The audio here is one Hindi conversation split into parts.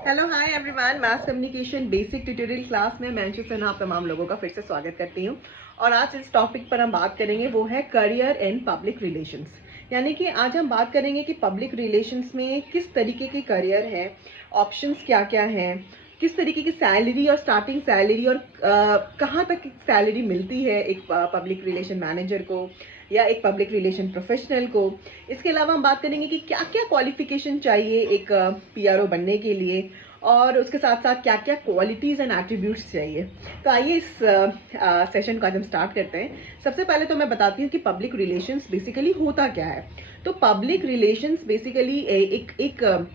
Hello hi everyone, mass communication basic tutorial class में मैं अंशु सिन्हा आप तमाम लोगों का फिर से स्वागत करती हूँ। और आज इस टॉपिक पर हम बात करेंगे वो है करियर इन पब्लिक रिलेशंस। यानी कि आज हम बात करेंगे कि पब्लिक रिलेशंस में किस तरीके के करियर हैं, ऑप्शंस क्या क्या हैं, किस तरीके की सैलरी और स्टार्टिंग सैलरी और कहाँ तक सैलरी मिलती है एक पब्लिक रिलेशन मैनेजर को या एक पब्लिक रिलेशन प्रोफेशनल को। इसके अलावा हम बात करेंगे कि क्या क्या क्वालिफिकेशन चाहिए एक पीआरओ बनने के लिए और उसके साथ साथ क्या क्या क्वालिटीज़ एंड एट्रीब्यूट्स चाहिए। तो आइए इस सेशन को आज हम स्टार्ट करते हैं। सबसे पहले तो मैं बताती हूँ कि पब्लिक रिलेशंस बेसिकली होता क्या है। तो पब्लिक रिलेशंस बेसिकली एक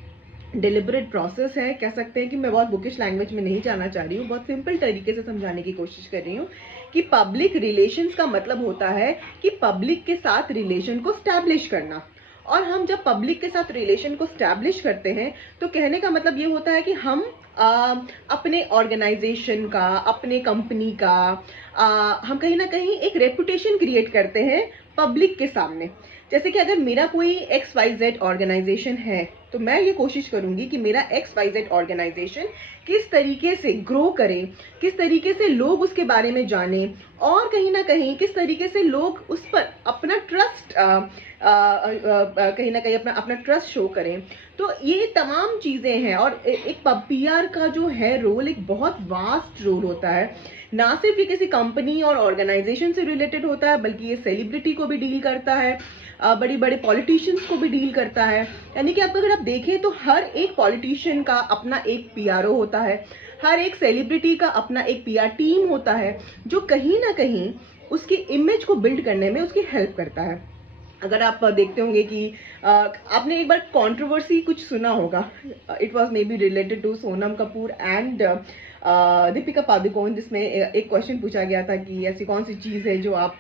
डिलिबरेट प्रोसेस है। कह सकते हैं कि मैं बहुत बुकिश लैंग्वेज में नहीं जाना चाह रही हूँ, बहुत सिंपल तरीके से समझाने की कोशिश कर रही हूँ कि पब्लिक रिलेशंस का मतलब होता है कि पब्लिक के साथ रिलेशन को स्टैब्लिश करना। और हम जब पब्लिक के साथ रिलेशन को स्टैब्लिश करते हैं तो कहने का मतलब ये होता है कि हम अपने ऑर्गेनाइजेशन का, अपने कंपनी का हम कहीं ना कहीं एक रेपुटेशन क्रिएट करते हैं पब्लिक के सामने। जैसे कि अगर मेरा कोई XYZ ऑर्गेनाइजेशन है तो मैं ये कोशिश करूंगी कि मेरा XYZ ऑर्गेनाइजेशन किस तरीके से ग्रो करे, किस तरीके से लोग उसके बारे में जाने और कहीं ना कहीं किस तरीके से लोग उस पर अपना ट्रस्ट कहीं ना कहीं अपना ट्रस्ट शो करें। तो ये तमाम चीज़ें हैं और एक पीआर का जो है रोल एक बहुत वास्ट रोल होता है। ना सिर्फ ये किसी कंपनी और ऑर्गेनाइजेशन से रिलेटेड होता है बल्कि ये सेलिब्रिटी को भी डील करता है, बड़ी बड़े पॉलिटिशियंस को भी डील करता है। यानी कि अगर आप देखें तो हर एक पॉलिटिशियन का अपना एक पीआरओ होता है, हर एक सेलिब्रिटी का अपना एक पीआर टीम होता है जो कहीं ना कहीं उसकी इमेज को बिल्ड करने में उसकी हेल्प करता है। अगर आप देखते होंगे कि आपने एक बार कंट्रोवर्सी कुछ सुना होगा, it was may be related to Sonam Kapoor and Deepika Padukone, जिसमें एक क्वेश्चन पूछा गया था कि ऐसी कौन सी चीज़ है जो आप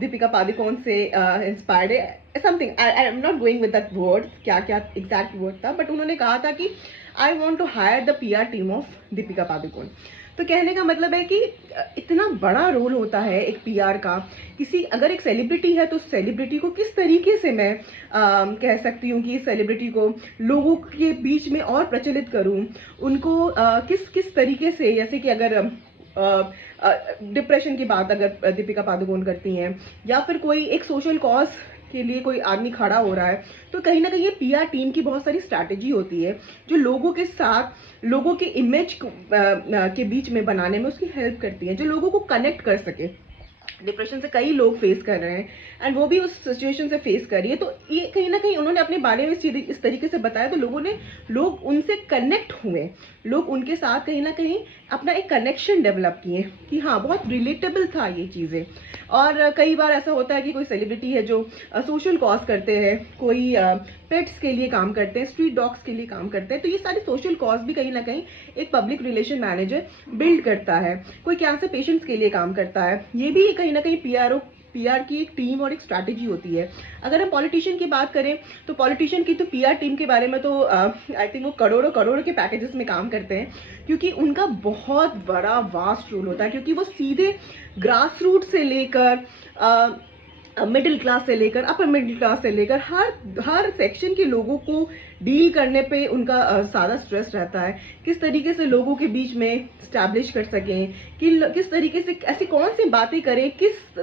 दीपिका पादुकोण से इंस्पायर्ड है, something I am not going with that word, क्या क्या एग्जैक्ट वर्ड था, बट उन्होंने कहा था कि I want to hire the PR team of Deepika Padukone. तो कहने का मतलब है कि इतना बड़ा रोल होता है एक पीआर का। किसी अगर एक सेलिब्रिटी है तो सेलिब्रिटी को किस तरीके से मैं कह सकती हूँ कि सेलिब्रिटी को लोगों के बीच में और प्रचलित करूँ, उनको किस किस तरीके से, जैसे कि अगर डिप्रेशन की बात अगर दीपिका पादुकोण करती हैं या फिर कोई एक सोशल कॉज के लिए कोई आदमी खड़ा हो रहा है, तो कहीं ना कहीं ये पीआर टीम की बहुत सारी स्ट्रैटेजी होती है जो लोगों के साथ, लोगों के इमेज के बीच में बनाने में उसकी हेल्प करती है, जो लोगों को कनेक्ट कर सके। डिप्रेशन से कई लोग फेस कर रहे हैं एंड वो भी उस सिचुएशन से फेस कर रही है, तो ये कहीं ना कहीं उन्होंने अपने बारे में इस तरीके से बताया तो लोग उनसे कनेक्ट हुए, लोग उनके साथ कहीं ना कहीं अपना एक कनेक्शन डेवलप किए कि हाँ बहुत रिलेटेबल था ये चीज़ें। और कई बार ऐसा होता है कि कोई सेलिब्रिटी है जो सोशल कॉज करते हैं, कोई पेट्स के लिए काम करते हैं, स्ट्रीट डॉग्स के लिए काम करते हैं, तो ये सारे सोशल कॉज भी कहीं ना कहीं एक पब्लिक रिलेशन मैनेजर बिल्ड करता है। कोई कैंसर पेशेंट्स के लिए काम करता है, ये भी कहीं ना कहीं पीआर की एक टीम और एक स्ट्रैटेजी होती है। अगर हम पॉलिटिशियन की बात करें तो पॉलिटिशियन की तो पीआर टीम के बारे में तो आई थिंक वो करोड़ों करोड़ों के पैकेजेस में काम करते हैं, क्योंकि उनका बहुत बड़ा वास्ट रोल होता है, क्योंकि वो सीधे ग्रास रूट से लेकर मिडिल क्लास से लेकर अपर मिडिल क्लास से लेकर हर सेक्शन के लोगों को डील करने पे उनका ज़्यादा स्ट्रेस रहता है। किस तरीके से लोगों के बीच में स्टैब्लिश कर सकें कि किस तरीके से ऐसी कौन सी बातें करें, किस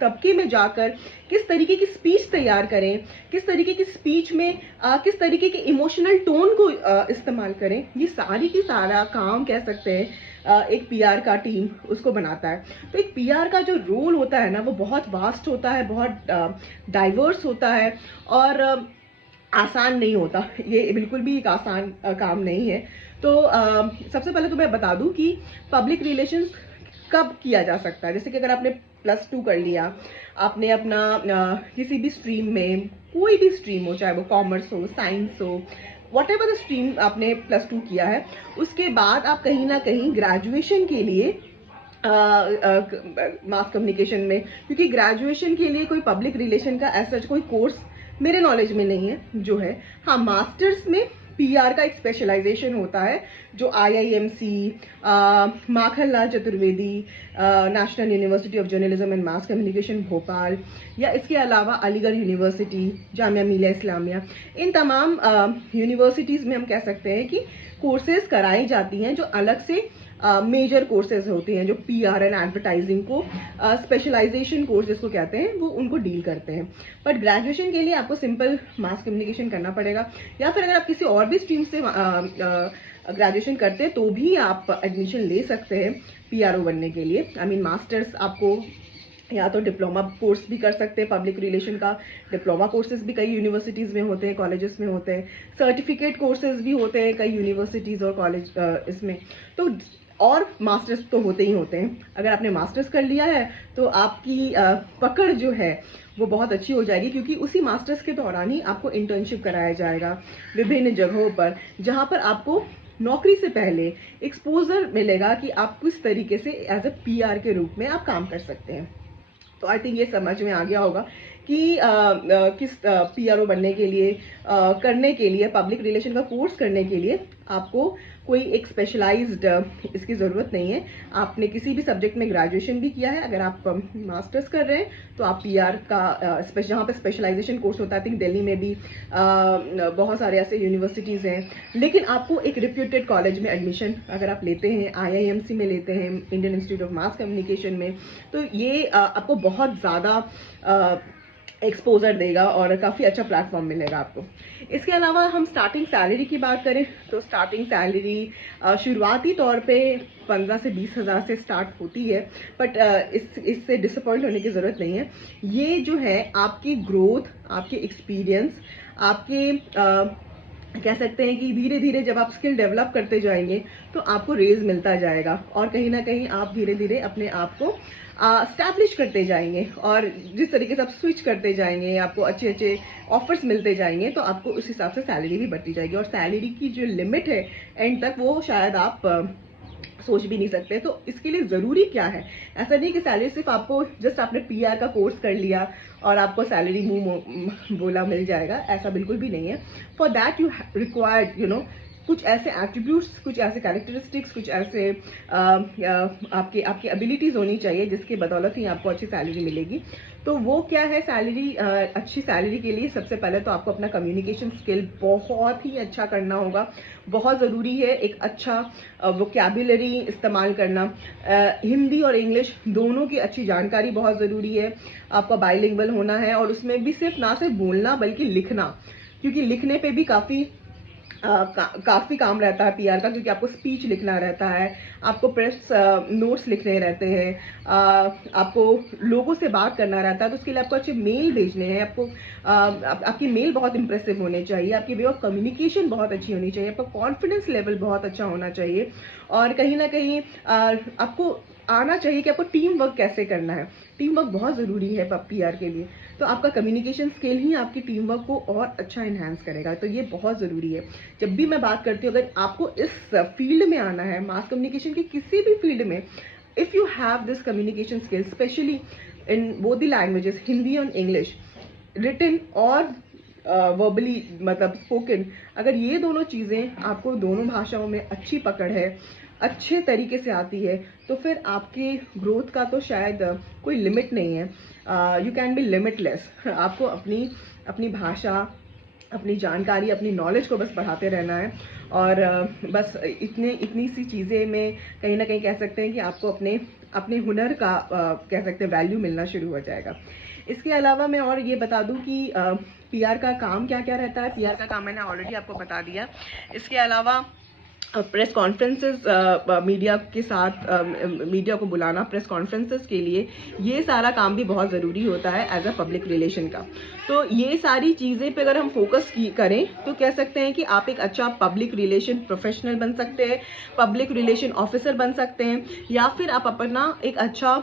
तबके में जाकर किस तरीके की स्पीच तैयार करें, किस तरीके की स्पीच में किस तरीके के इमोशनल टोन को इस्तेमाल करें, ये सारी की सारा काम कह सकते हैं एक पीआर का टीम उसको बनाता है। तो एक पीआर का जो रोल होता है ना वो बहुत वास्ट होता है, बहुत डाइवर्स होता है और आसान नहीं होता। ये बिल्कुल भी एक आसान काम नहीं है। तो सबसे पहले तो मैं बता दूं कि पब्लिक रिलेशंस कब किया जा सकता है। जैसे कि अगर आपने +2 कर लिया, आपने अपना किसी भी स्ट्रीम में, कोई भी स्ट्रीम हो, चाहे वो कॉमर्स हो, साइंस हो, वॉट एवर द स्ट्रीम आपने +2 किया है, उसके बाद आप कहीं ना कहीं ग्रेजुएशन के लिए मास कम्युनिकेशन में, क्योंकि ग्रेजुएशन के लिए कोई पब्लिक रिलेशन का ऐसा कोई कोर्स मेरे नॉलेज में नहीं है जो है। हाँ, मास्टर्स में पीआर का एक स्पेशलाइजेशन होता है जो IIMC, Makhanlal Chaturvedi, national university of journalism and mass communication Bhopal, या इसके अलावा अलीगढ़ यूनिवर्सिटी, जामिया मिलिया इस्लामिया, इन तमाम यूनिवर्सिटीज़ में हम कह सकते हैं कि कोर्सेज कराई जाती हैं जो अलग से मेजर कोर्सेज होते हैं, जो पीआर एंड एडवर्टाइजिंग को स्पेशलाइजेशन कोर्स जिसको कहते हैं वो उनको डील करते हैं। बट ग्रेजुएशन के लिए आपको सिंपल मास कम्युनिकेशन करना पड़ेगा, या फिर अगर आप किसी और भी स्ट्रीम से ग्रेजुएशन करते हैं तो भी आप एडमिशन ले सकते हैं पीआरओ बनने के लिए। आई मीन मास्टर्स आपको या तो डिप्लोमा कोर्स भी कर सकते हैं, पब्लिक रिलेशन का डिप्लोमा कोर्सेज भी कई यूनिवर्सिटीज़ में होते हैं, कॉलेजेस में होते हैं, सर्टिफिकेट कोर्सेज भी होते हैं कई यूनिवर्सिटीज़ और कॉलेज इसमें, तो और मास्टर्स तो होते ही होते हैं। अगर आपने मास्टर्स कर लिया है तो आपकी पकड़ जो है वो बहुत अच्छी हो जाएगी, क्योंकि उसी मास्टर्स के दौरान ही आपको इंटर्नशिप कराया जाएगा विभिन्न जगहों पर, जहाँ पर आपको नौकरी से पहले एक्सपोजर मिलेगा कि आप किस तरीके से एज ए पीआर के रूप में आप काम कर सकते हैं। तो आई थिंक ये समझ में आ गया होगा कि किस पीआरओ बनने के लिए करने के लिए पब्लिक रिलेशन का कोर्स करने के लिए आपको कोई एक स्पेशलाइज्ड इसकी ज़रूरत नहीं है। आपने किसी भी सब्जेक्ट में ग्रेजुएशन भी किया है, अगर आप मास्टर्स कर रहे हैं तो आप पीआर का जहाँ पे स्पेशलाइजेशन कोर्स होता है, आई थिंक दिल्ली में भी बहुत सारे ऐसे यूनिवर्सिटीज़ हैं, लेकिन आपको एक रिप्यूटेड कॉलेज में एडमिशन अगर आप लेते हैं, आईआईएमसी में लेते हैं, Indian institute of mass communication में, तो ये आपको बहुत ज़्यादा एक्सपोजर देगा और काफ़ी अच्छा प्लेटफॉर्म मिलेगा आपको। इसके अलावा हम स्टार्टिंग सैलरी की बात करें तो स्टार्टिंग सैलरी शुरुआती तौर पे 15 से 20 हज़ार से स्टार्ट होती है, बट इससे डिसअपॉइंट होने की ज़रूरत नहीं है। ये जो है आपकी ग्रोथ, आपके एक्सपीरियंस, आपके कह सकते हैं कि धीरे धीरे जब आप स्किल डेवलप करते जाएंगे तो आपको रेज मिलता जाएगा, और कहीं ना कहीं आप धीरे धीरे अपने आप को स्टैब्लिश करते जाएंगे, और जिस तरीके से आप स्विच करते जाएंगे, आपको अच्छे अच्छे ऑफर्स मिलते जाएंगे, तो आपको उस हिसाब से सैलरी भी बढ़ती जाएगी। और सैलरी की जो लिमिट है एंड तक, वो शायद आप सोच भी नहीं सकते। तो इसके लिए ज़रूरी क्या है, ऐसा नहीं कि सैलरी सिर्फ आपको जस्ट आपने पीआर का कोर्स कर लिया और आपको सैलरी मुंह बोला मिल जाएगा, ऐसा बिल्कुल भी नहीं है। फॉर दैट यू रिक्वायर्ड कुछ ऐसे एट्रीब्यूट्स, कुछ ऐसे कैरेक्टरिस्टिक्स, कुछ ऐसे आपकी एबिलिटीज़ होनी चाहिए जिसकी बदौलत ही आपको अच्छी सैलरी मिलेगी। तो वो क्या है सैलरी, अच्छी सैलरी के लिए सबसे पहले तो आपको अपना कम्युनिकेशन स्किल बहुत ही अच्छा करना होगा, बहुत ज़रूरी है। एक अच्छा वोकैबुलरी इस्तेमाल करना, हिंदी और इंग्लिश दोनों की अच्छी जानकारी बहुत ज़रूरी है। आपका बाइलिंगुअल होना है, और उसमें भी ना सिर्फ बोलना बल्कि लिखना, क्योंकि लिखने पे भी काफ़ी काम रहता है पीआर का, क्योंकि आपको स्पीच लिखना रहता है, आपको प्रेस नोट्स लिखने रहते हैं, आपको लोगों से बात करना रहता है, तो उसके लिए आपको अच्छे मेल भेजने हैं, आपकी मेल बहुत इंप्रेसिव होने चाहिए, आपकी वे ऑफ कम्युनिकेशन बहुत अच्छी होनी चाहिए, आपका कॉन्फिडेंस लेवल बहुत अच्छा होना चाहिए, और कहीं ना कहीं आपको आना चाहिए कि आपको टीम वर्क कैसे करना है। टीम वर्क बहुत ज़रूरी है पीआर के लिए, तो आपका कम्युनिकेशन स्किल ही आपकी टीम वर्क को और अच्छा इन्हांस करेगा, तो ये बहुत ज़रूरी है। जब भी मैं बात करती हूँ, अगर आपको इस फील्ड में आना है, मास कम्युनिकेशन की किसी भी फील्ड में, if you have this communication skill specially in both the languages, Hindi और इंग्लिश, रिटन और वर्बली मतलब स्पोकन, अगर ये दोनों चीज़ें आपको दोनों भाषाओं में अच्छी पकड़ है, अच्छे तरीके से आती है, तो फिर आपकी ग्रोथ का तो शायद कोई लिमिट नहीं है। You can be limitless. आपको अपनी भाषा, अपनी जानकारी, अपनी नॉलेज को बस बढ़ाते रहना है, और बस इतनी सी चीज़ें में कहीं ना कहीं कह सकते हैं कि आपको अपने हुनर का कह सकते हैं वैल्यू मिलना शुरू हो जाएगा। इसके अलावा मैं और ये बता दूं कि पीआर का काम क्या क्या रहता है। पीआर का काम मैंने ऑलरेडी आपको बता दिया। इसके अलावा प्रेस कॉन्फ्रेंसेस, मीडिया के साथ मीडिया को बुलाना प्रेस कॉन्फ्रेंसेस के लिए, ये सारा काम भी बहुत ज़रूरी होता है एज अ पब्लिक रिलेशन का। तो ये सारी चीज़ें पे अगर हम फोकस करें तो कह सकते हैं कि आप एक अच्छा पब्लिक रिलेशन प्रोफेशनल बन सकते हैं, पब्लिक रिलेशन ऑफिसर बन सकते हैं, या फिर आप अपना एक अच्छा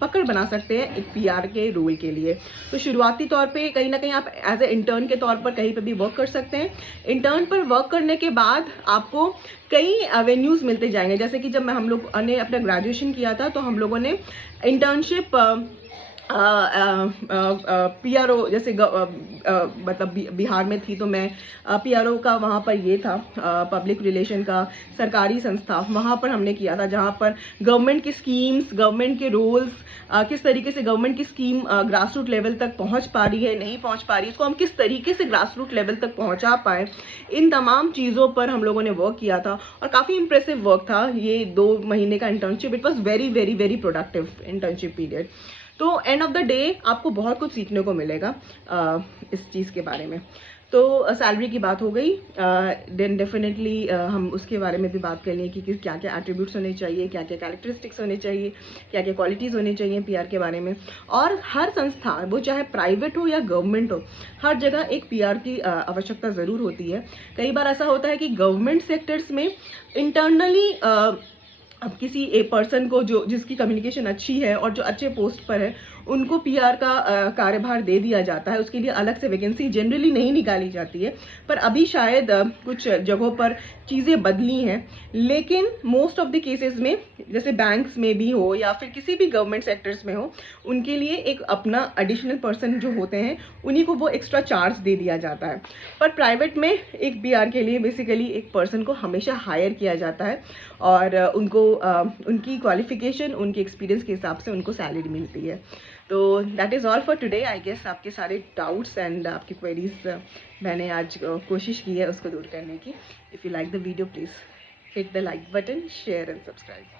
पकड़ बना सकते हैं एक पीआर के रोल के लिए। तो शुरुआती तौर पे कहीं ना कहीं आप एज ए इंटर्न के तौर पर कहीं पर भी वर्क कर सकते हैं। इंटर्न पर वर्क करने के बाद आपको कई एवेन्यूज़ मिलते जाएंगे, जैसे कि जब हम लोग ने अपना ग्रेजुएशन किया था तो हम लोगों ने इंटर्नशिप PRO जैसे मतलब बिहार में थी तो मैं PRO का वहाँ पर ये था, पब्लिक रिलेशन का सरकारी संस्था, वहाँ पर हमने किया था, जहाँ पर गवर्नमेंट की स्कीम्स, गवर्नमेंट के रोल्स, किस तरीके से गवर्नमेंट की स्कीम ग्रास रूट लेवल तक पहुँच पा रही है, नहीं पहुँच पा रही है, इसको हम किस तरीके से ग्रास रूट लेवल तक पहुँचा पाए, इन तमाम चीज़ों पर हम लोगों ने वर्क किया था। और काफ़ी इंप्रेसिव वर्क था ये 2 महीने का internship. It was very very very productive internship period. तो एंड ऑफ द डे आपको बहुत कुछ सीखने को मिलेगा इस चीज़ के बारे में। तो सैलरी की बात हो गई, देन डेफिनेटली हम उसके बारे में भी बात कर लें कि क्या क्या एट्रीब्यूट्स होने चाहिए, क्या क्या कैरेक्टरिस्टिक्स होने चाहिए, क्या क्या क्वालिटीज़ होनी चाहिए पीआर के बारे में। और हर संस्था, वो चाहे प्राइवेट हो या गवर्नमेंट हो, हर जगह एक पीआर की आवश्यकता ज़रूर होती है। कई बार ऐसा होता है कि गवर्नमेंट सेक्टर्स में इंटरनली अब किसी एक पर्सन को जो जिसकी कम्युनिकेशन अच्छी है और जो अच्छे पोस्ट पर है, उनको पीआर का कार्यभार दे दिया जाता है, उसके लिए अलग से वैकेंसी जनरली नहीं निकाली जाती है। पर अभी शायद कुछ जगहों पर चीज़ें बदली हैं, लेकिन मोस्ट ऑफ द केसेस में, जैसे बैंक्स में भी हो या फिर किसी भी गवर्नमेंट सेक्टर्स में हो, उनके लिए एक अपना एडिशनल पर्सन जो होते हैं, उन्हीं को वो एक्स्ट्रा चार्ज दे दिया जाता है। पर प्राइवेट में एक पीआर के लिए बेसिकली एक पर्सन को हमेशा हायर किया जाता है और उनको उनकी क्वालिफिकेशन, उनके एक्सपीरियंस के हिसाब से उनको सैलरी मिलती है। तो that is all for today. I guess आपके सारे डाउट्स एंड आपकी क्वेरीज मैंने आज कोशिश की है उसको दूर करने की। If you like the video, please hit the like button, share and subscribe.